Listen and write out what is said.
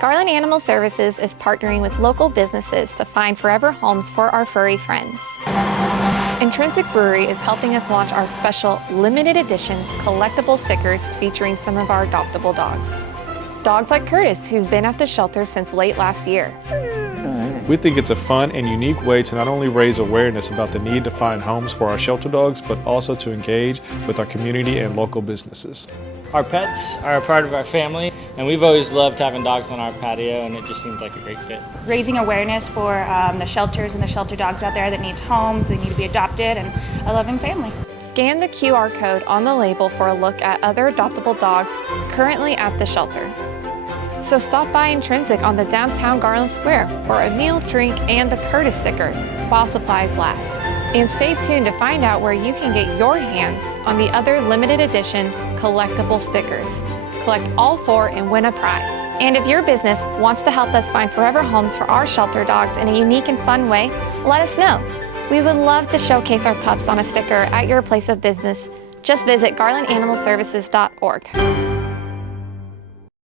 Garland Animal Services is partnering with local businesses to find forever homes for our furry friends. Intrinsic Brewery is helping us launch our special limited edition collectible stickers featuring some of our adoptable dogs. Dogs like Curtis, who've been at the shelter since late last year. We think it's a fun and unique way to not only raise awareness about the need to find homes for our shelter dogs, but also to engage with our community and local businesses. Our pets are a part of our family, and we've always loved having dogs on our patio, and it just seems like a great fit. Raising awareness for the shelters and the shelter dogs out there that need homes, they need to be adopted, and a loving family. Scan the QR code on the label for a look at other adoptable dogs currently at the shelter. So stop by Intrinsic on the downtown Garland Square for a meal, drink, and the Curtis sticker while supplies last. And stay tuned to find out where you can get your hands on the other limited edition collectible stickers. Collect all 4 and win a prize. And if your business wants to help us find forever homes for our shelter dogs in a unique and fun way, let us know. We would love to showcase our pups on a sticker at your place of business. Just visit garlandanimalservices.org.